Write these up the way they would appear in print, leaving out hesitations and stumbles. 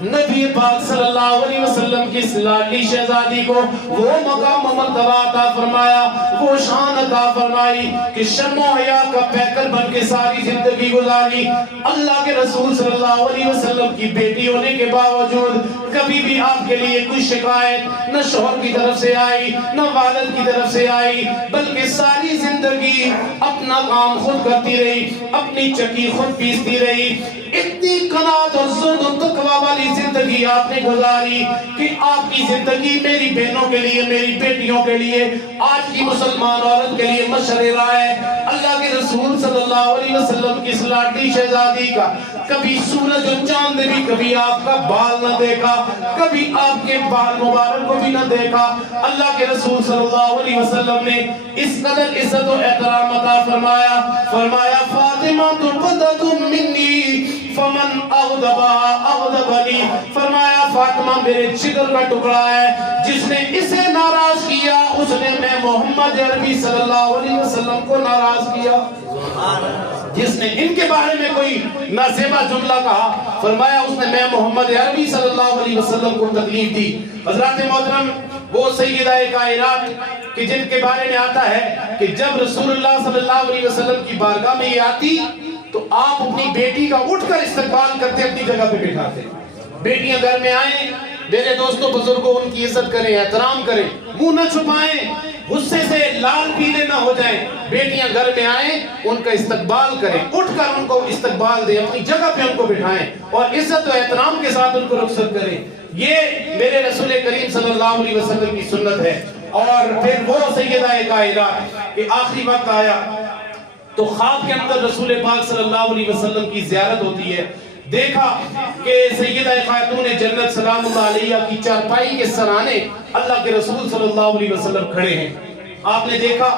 نبی پاک صلی اللہ علیہ وسلم کی لاڈلی شہزادی کو وہ مقام و مرتبہ عطا فرمایا، وہ شان عطا فرمائی کہ شرم و حیا کا پیکر بن کے ساری زندگی گزاری۔ اللہ کے رسول صلی اللہ علیہ وسلم کی بیٹی ہونے کے باوجود کبھی بھی آپ کے لیے کوئی شکایت نہ شوہر کی طرف سے آئی نہ والد کی طرف سے آئی، بلکہ ساری زندگی اپنا کام خود کرتی رہی، اپنی چکی خود پیستی رہی۔ اتنی قناعت اور زہد و تقوی والی زندگی آپ نے گزاری کہ آپ کی زندگی میری بہنوں کے لیے، میری بیٹیوں کے لیے، آج کی مسلمان عورت کے لیے مشعل راہ ہے۔ اللہ کے رسول صلی اللہ علیہ وسلم کی اس لاڈلی شہزادی کا کبھی سورج و چاند نے بھی کبھی آپ کا بال نہ دیکھا، کبھی آپ کے بال مبارک کو بھی نہ دیکھا۔ اللہ کے رسول صلی اللہ علیہ وسلم نے اس قدر عزت و احترام عطا فرمایا، فرمایا فاطمہ تو بدت منی فمن اغضبها اغضبنی، فرمایا فاطمہ میرے جگر کا ٹکڑا ہے، جس نے اسے ناراض کیا اس نے میں محمد عربی صلی اللہ علیہ وسلم کو ناراض کیا۔ جس نے ان کے بارے میں کوئی نازیبہ جملہ کہا، فرمایا اس نے میں محمد عربی صلی اللہ علیہ وسلم کو تکلیف دی۔ حضرات محترم، وہ سیدہ کائنات کہ جن کے بارے میں آتا ہے کہ جب رسول اللہ صلی اللہ علیہ وسلم کی بارگاہ میں یہ آتی تو آپ اپنی بیٹی کا اٹھ کر استقبال کرتے، اپنی جگہ پہ بٹھاتے۔ بیٹیاں گھر میں آئیں، میرے دوستوں بزرگوں ان کی عزت کریں، احترام کریں، منہ نہ چھپائیں، غصے سے لال پیلے نہ ہو جائیں۔ بیٹیاں گھر میں آئیں، ان کا استقبال کریں، اٹھ کر ان کو استقبال دیں، اپنی جگہ پہ ان کو بٹھائیں اور عزت و احترام کے ساتھ ان کو رخصت کریں۔ یہ میرے رسول کریم صلی اللہ علیہ وسلم کی سنت ہے۔ اور پھر وہ سیدہ کائنات کہ آخری وقت آیا تو خواب کے اندر رسول پاک صلی اللہ علیہ وسلم کی زیارت ہوتی ہے۔ دیکھا کہ سیدہ خاتون جنت سلام اللہ علیہ کی چارپائی کے سرانے اللہ کے رسول صلی اللہ علیہ وسلم کھڑے ہیں۔ آپ نے دیکھا،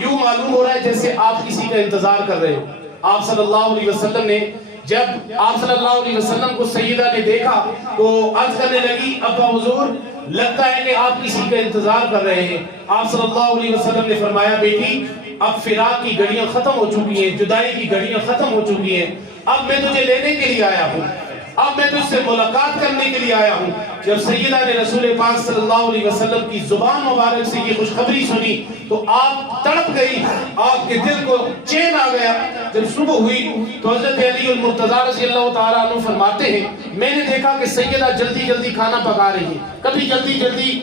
یوں معلوم ہو رہا ہے جیسے آپ کسی کا انتظار کر رہے ہو۔ آپ صلی اللہ علیہ وسلم نے جب آپ صلی اللہ علیہ وسلم کو سیدہ نے دیکھا تو عرض کرنے لگی، ابا حضور لگتا ہے کہ آپ کسی کا انتظار کر رہے ہیں۔ آپ صلی اللہ علیہ وسلم نے فرمایا، بیٹی اب فراق کی گھڑیاں ختم ہو چکی ہیں، جدائی کی گھڑیاں ختم ہو چکی ہیں، اب میں تجھے لینے کے لیے آیا ہوں، اب میں تجھ سے ملاقات کرنے کے لیے آیا ہوں۔ جب سیدہ نے رسول پاک صلی اللہ علیہ وسلم کی زبان مبارک سے یہ خوشخبری سنی تو آپ تڑپ گئی، آپ کے دل کو چین آ گیا۔ جب صبح ہوئی تو حضرت علی المرتضیٰ رضی اللہ تعالیٰ عنہ فرماتے ہیں، میں نے دیکھا کہ سیدہ جلدی جلدی کھانا پکا رہی ہیں، کبھی جلدی جلدی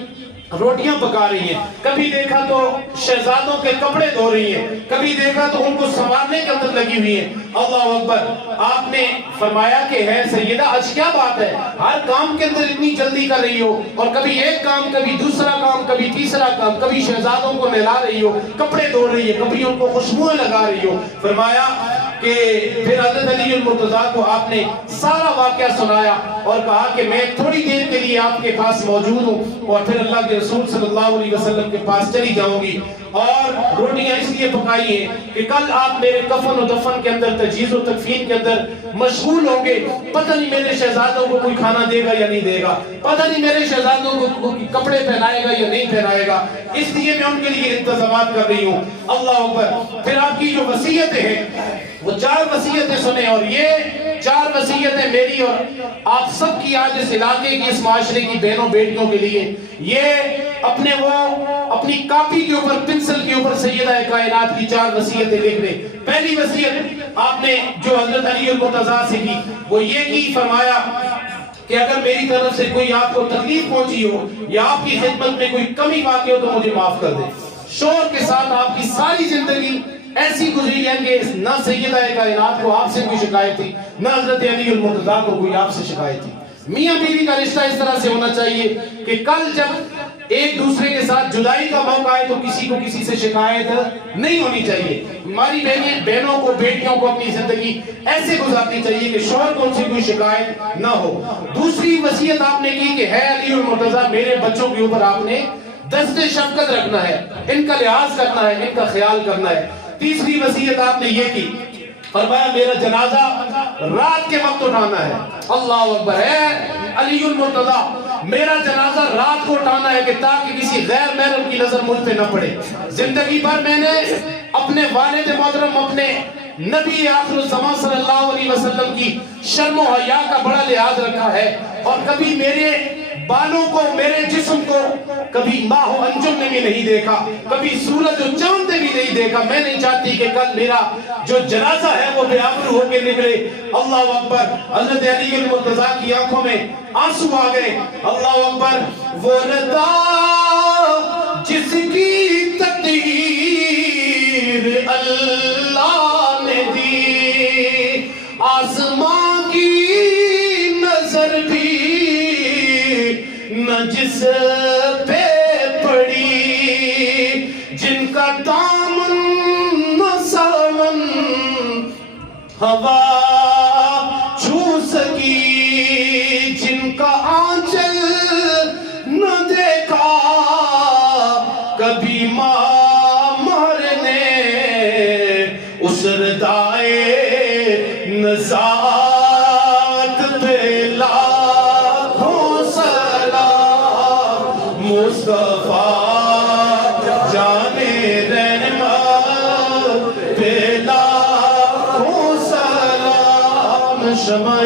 روٹیاں پکا رہی ہیں، کبھی دیکھا تو شہزادوں کے کپڑے دھو رہی ہیں، کبھی دیکھا تو ان کو سنوارنے کے اندر لگی ہوئی ہیں۔ اللہ اکبر! آپ نے فرمایا کہ ہے سیدہ آج کیا بات ہے، ہر کام کے اندر اتنی جلدی کر رہی ہو، اور کبھی ایک کام کبھی دوسرا کام کبھی تیسرا کام، کبھی شہزادوں کو نہلا رہی ہو، کپڑے دھو رہی ہے، کبھی ان کو خوشبوئیں لگا رہی ہو۔ فرمایا کہ پھر حضرت علی المرتضیٰ کو آپ نے سارا واقعہ سنایا اور کہا کہ میں تھوڑی دیر کے لیے آپ کے پاس موجود ہوں اور پھر اللہ کے رسول صلی اللہ علیہ وسلم کے پاس چلی جاؤں گی، اور روٹیاں اس لیے پکائی ہیں کہ کل آپ میرے کفن و دفن کے اندر، تجہیز و تکفین کے اندر مشغول ہوں گے، پتہ نہیں میرے شہزادوں کو کوئی کھانا دے گا یا نہیں دے گا، پتہ نہیں میرے شہزادوں کو کپڑے پہنائے گا یا نہیں پہنائے گا، اس لیے میں ان کے لیے انتظامات کر رہی ہوں۔ اللہ اکبر! پھر آپ کی جو وصیتیں ہیں وہ 4 وصیتیں سنیں، اور یہ 4 وصیتیں میری اور آپ سب کی آج اس علاقے کی، اس معاشرے کی بہنوں بیٹیوں کے لیے، یہ اپنی کاپی کے اوپر، پنسل کے اوپر سیدہ کائنات کی 4 وصیتیں لکھ لیں۔ پہلی وصیت آپ نے جو حضرت علی المرتضیٰ سے کی وہ یہ کی، فرمایا کہ اگر میری طرف سے کوئی آپ کو تکلیف پہنچی ہو یا آپ کی خدمت میں کوئی کمی واقع ہو تو مجھے معاف کر دیں۔ شوہر کے ساتھ آپ کی ساری زندگی ایسی گزری ہے کہ نہ سیدہ کائنات کو آپ سے کوئی شکایت تھی، نہ حضرت علی المرتضیٰ کو کوئی آپ سے شکایت تھی۔ میاں بیوی کا رشتہ اس طرح سے ہونا چاہیے کہ کل جب ایک دوسرے کے ساتھ جدائی کا موقع آئے تو کسی کو کسی سے شکایت نہیں ہونی چاہیے۔ ہماری بہنوں کو، بیٹیوں کو اپنی زندگی ایسے گزارنی چاہیے کہ شوہر کو ان سے کوئی شکایت نہ ہو۔ دوسری وصیت آپ نے کی کہ ہے علی المرتضیٰ، میرے بچوں کے اوپر آپ نے دست شفقت رکھنا ہے، ان کا لحاظ کرنا ہے، ان کا خیال کرنا ہے۔ تیسری وصیت آپ نے یہ کی، فرمایا میرا جنازہ رات کے وقت اٹھانا ہے۔ اللہ اکبر! ہے علی المرتضیٰ، میرا جنازہ رات کو اٹھانا ہے کہ تاکہ کسی غیر محرم کی نظر مجھ پہ نہ پڑے۔ زندگی بھر میں نے اپنے والد محترم، اپنے نبی آخر الزمان صلی اللہ علیہ وسلم کی شرم و حیا کا بڑا لحاظ رکھا ہے، اور کبھی میرے بالوں کو، میرے جسم کو کبھی ماہ و انجم نے بھی نہیں دیکھا، کبھی سورج و چاند نے بھی نہیں دیکھا۔ میں نہیں چاہتی کہ کل میرا جو جنازہ ہے وہ بے آبرو ہو کے نکلے۔ اللہ اکبر۔ حضرت علی المرتضیٰ کی آنکھوں میں آنسو آ گئے۔ اللہ اکبر۔ وہ رضا جس کی تقدیر اللہ نے دی، آسمان کی نظر بھی نہ جس پہ پڑی، جن کا دامن نہ ساون ہوا چھو سکی، جن کا آنچل نہ دیکھا کبھی ماں مرنے، اس ردائے نزاعت پہ لاکھوں سلام، مصطفیٰ جانے رحمت پہ لاکھوں سلام، شمع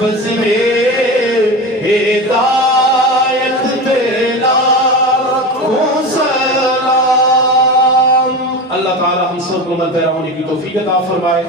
بز میں ہدایت پہ لاکھوں سلام۔ اللہ تعالی ہم سب کو ملتے ہونے کی توفیق عطا فرمائے۔